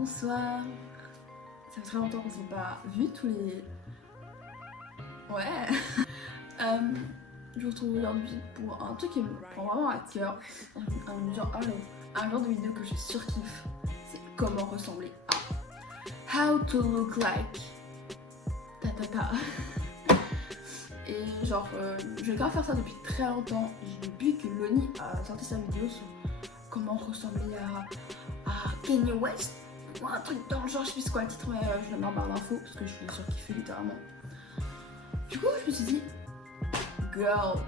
Bonsoir. Ça fait très longtemps qu'on s'est pas vu tous les... Ouais. Je vous retrouve aujourd'hui pour un truc qui me prend vraiment à cœur. Un genre de vidéo que je surkiffe. C'est comment ressembler à. How to look like. Et genre, je vais grave faire ça depuis très longtemps. Depuis que Loni a sorti sa vidéo sur comment ressembler à Kanye West. Ou un truc dans le genre, je sais plus quoi le titre, mais je l'ai en barre d'infos parce que je suis surkiffée littéralement. Du coup, je me suis dit, girl,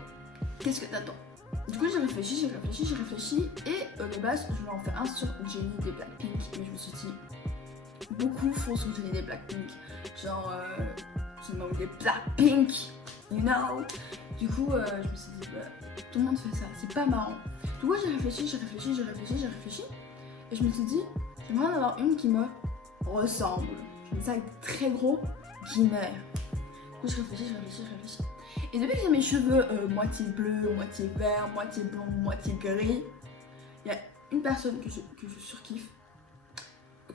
qu'est-ce que t'attends? Du coup, j'ai réfléchi, et de base, je voulais en faire un sur Jennie des Blackpink, mais je me suis dit, beaucoup font sur Jennie des Blackpink, genre, c'est le nom des Blackpink, you know. Du coup, je me suis dit, bah, tout le monde fait ça, c'est pas marrant. Du coup, j'ai réfléchi, et je me suis dit, j'aimerais en avoir une qui me ressemble. Je mets ça avec très gros guillemets. Du coup, je réfléchis. Et depuis que j'ai mes cheveux moitié bleu, moitié vert, moitié blond, moitié gris, il y a une personne que je surkiffe,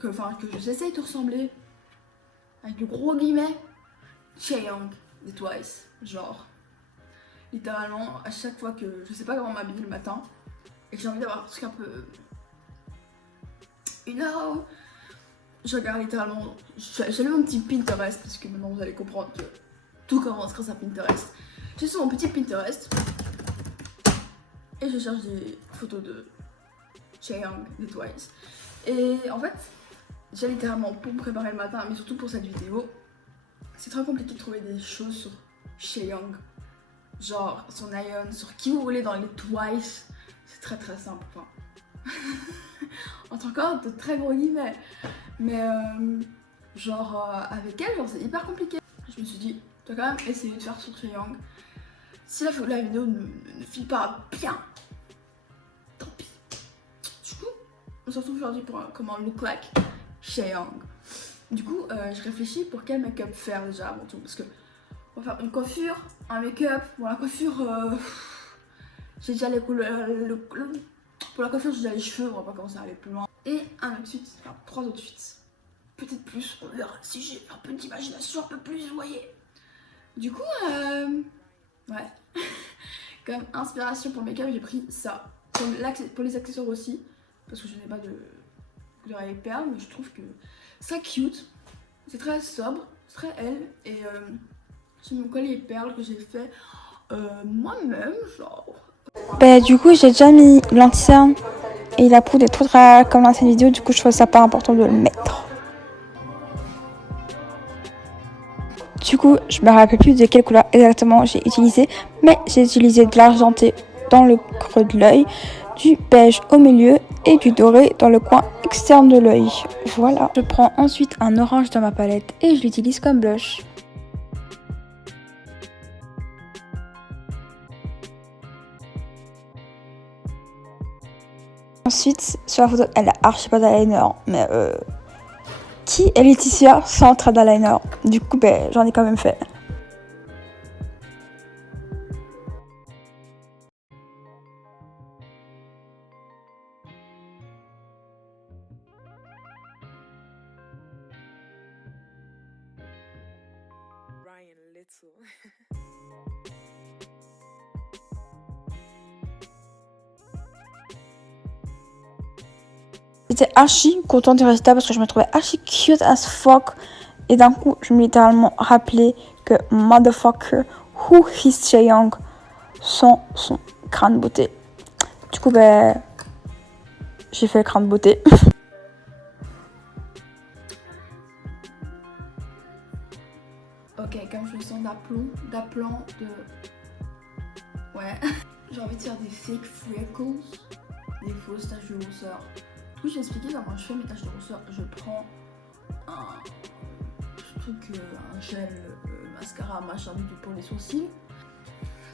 que j'essaye de ressembler, avec de gros guillemets, Chaeyoung des Twice. Genre, littéralement, à chaque fois que je sais pas comment m'habiller le matin, et que j'ai envie d'avoir un truc un peu... You know, je regarde littéralement, j'allume mon petit Pinterest, parce que maintenant vous allez comprendre que tout commence grâce à Pinterest. Je suis sur mon petit Pinterest et je cherche des photos de Chaeyoung des Twice. Et en fait, j'ai littéralement, pour me préparer le matin, mais surtout pour cette vidéo, c'est très compliqué de trouver des choses sur Chaeyoung. Genre sur Nayeon, sur qui vous voulez dans les Twice. C'est très simple. Enfin, entre encore de très gros guillemets. Mais avec elle, genre c'est hyper compliqué. Je me suis dit, tu vas quand même essayer de faire sur Chaeyoung. Si la vidéo ne file pas bien, tant pis. Du coup, on se retrouve aujourd'hui pour comment look like Chaeyoung. Du coup, je réfléchis pour quel make-up faire déjà avant tout. Parce que on va faire une coiffure, un make-up. Bon, la coiffure, j'ai déjà les couleurs. Pour la coiffure, j'ai déjà les cheveux, on va pas commencer à aller plus loin. Et un outfit, enfin 3 outfits. Peut-être plus, on verra si j'ai un peu d'imagination, un peu plus, vous voyez. Du coup, ouais. Comme inspiration pour le make-up, j'ai pris ça. Pour les accessoires aussi, parce que je n'ai pas de avec perles, mais je trouve que c'est cute. C'est très sobre, c'est très elle. Et c'est mon collier perles que j'ai fait moi-même, genre. Bah du coup j'ai déjà mis l'anti-cerne et la poudre est trop très comme l'ancienne vidéo, du coup je trouve ça pas important de le mettre. Du coup je me rappelle plus de quelle couleur exactement j'ai utilisé, mais j'ai utilisé de l'argenté dans le creux de l'œil, du beige au milieu et du doré dans le coin externe de l'œil. Voilà. Je prends ensuite un orange dans ma palette et je l'utilise comme blush. Ensuite, sur la photo, elle a archi pas d'eyeliner, mais qui est Laetitia sans trait d'eyeliner? Du coup, ben, j'en ai quand même fait. J'étais archi contente du résultat parce que je me trouvais archi cute as fuck. Et d'un coup, je me littéralement rappelé que motherfucker, who is Chaeyoung sans son crâne beauté. Du coup, ben, j'ai fait le crâne beauté. Ok, comme je me sens d'aplomb, Ouais. J'ai envie de faire des fake freckles, des fausses taches de rousseur. Du coup, je vais expliquer comment je fais mes taches de rousseur. Je prends un gel, mascara, machin, pour les sourcils.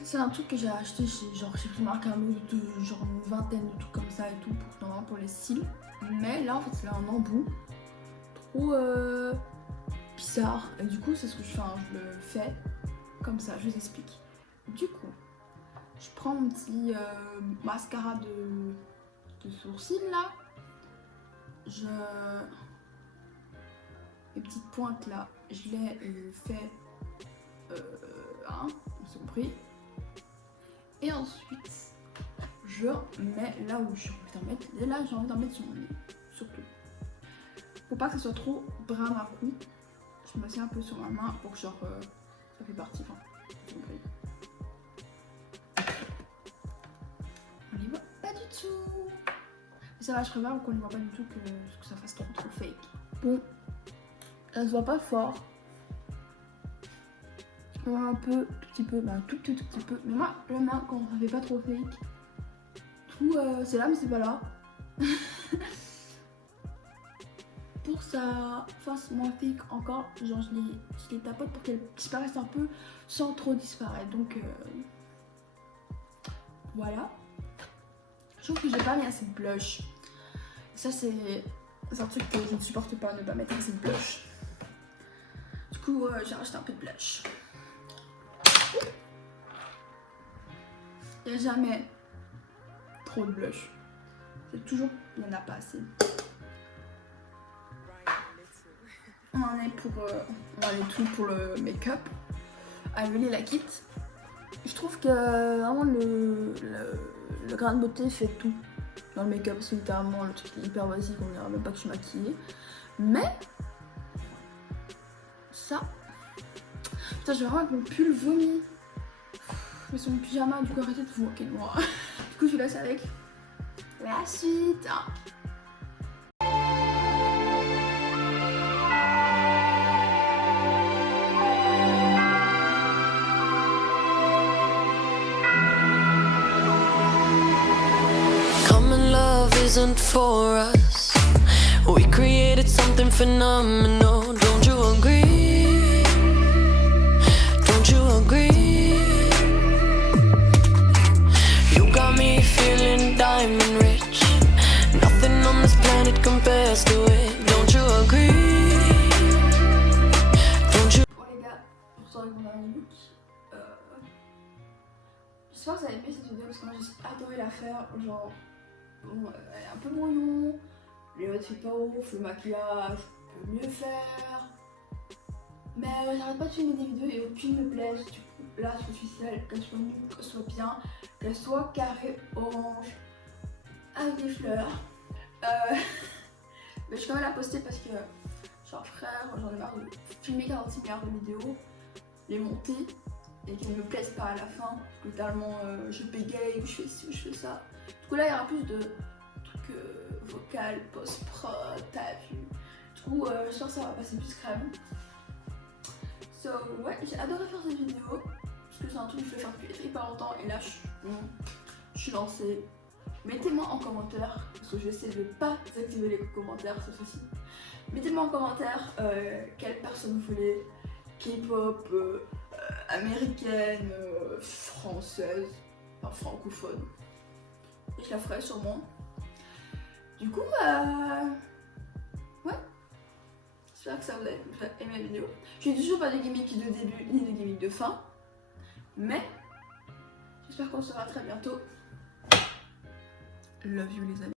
C'est un truc que j'ai acheté chez Primark, un lot de genre une vingtaine de trucs comme ça et tout, pour les cils. Mais là, en fait, c'est un embout trop bizarre. Et du coup, c'est ce que je fais, je le fais comme ça, je vous explique. Du coup, je prends mon petit mascara de sourcils là. les petites pointes là, je les fais, on s'est compris. Et ensuite, je mets là où j'ai envie d'en mettre. Et là, j'ai envie d'en mettre sur mon nez, surtout. Faut pas que ça soit trop brun d'un coup. Je me mets un peu sur ma main pour que genre ça fait partie. Enfin, j'ai compris. On n'y voit pas du tout. Ça va, je préfère qu'on ne voit pas du tout que ça fasse trop fake. Bon, ça se voit pas fort. On voit un peu, tout petit peu, bah tout petit peu. Mais moi, j'aime bien quand ça fait pas trop fake. Du coup, c'est là mais c'est pas là. Pour que ça fasse moins fake encore, genre je les tapote pour qu'elles disparaissent un peu sans trop disparaître. Donc voilà. Je trouve que j'ai pas mis assez de blush. Ça c'est un truc que je ne supporte pas, ne pas mettre assez de blush. Du coup j'ai rajouté un peu de blush. Il n'y a jamais trop de blush. C'est toujours, il n'y en a pas assez. On en est tout pour le make-up. Amélie la kit. Je trouve que vraiment le grain de beauté fait tout dans le make-up. C'est littéralement le truc hyper basique, on dirait même pas que je suis maquillée. Mais ça. Putain, j'ai vraiment avec mon pull vomi. Je mets sur mon pyjama, du coup arrêtez de vous moquer de moi. Du coup je vous laisse avec la suite. Isn't for us. We created something phenomenal. Don't you agree? Don't you agree? You got me feeling diamond rich. Nothing on this planet compares to it. Don't you agree? Don't you? Bon les gars, pour ça avec mon dernier look. J'espère que vous avez aimé cette vidéo parce que moi j'ai adoré la faire. Genre. Bon, elle est un peu brouillon, les outfits pas ouf, le maquillage, je peux mieux faire. Mais j'arrête pas de filmer des vidéos et aucune me plaise. Du coup, là, je suis celle, qu'elle soit nulle, qu'elle soit bien, qu'elle soit carrée orange, avec des fleurs. Mais je suis quand même la poster parce que, genre frère, j'en ai marre de filmer 46 milliards de vidéos, les monter et qu'elles ne me plaisent pas à la fin. Totalement, je bégaye ou je fais ci ou je fais ça. Du coup là il y aura plus de trucs vocal, post-prod, t'as vu. Du coup j'espère que ça va passer plus crème. So ouais, j'ai adoré faire cette vidéo. Parce que c'est un truc que je vais faire depuis très longtemps. Et là je suis lancée. Mettez-moi en commentaire, parce que je vais essayer de ne pas désactiver les commentaires cette fois-ci. Mettez-moi en commentaire quelle personne vous voulez. K-pop, américaine, française, enfin francophone. Et je la ferai sûrement. Du coup, ouais. J'espère que ça vous a aimé la vidéo. Je n'ai toujours pas de gimmick de début ni de gimmick de fin. Mais j'espère qu'on se verra très bientôt. Love you les amis.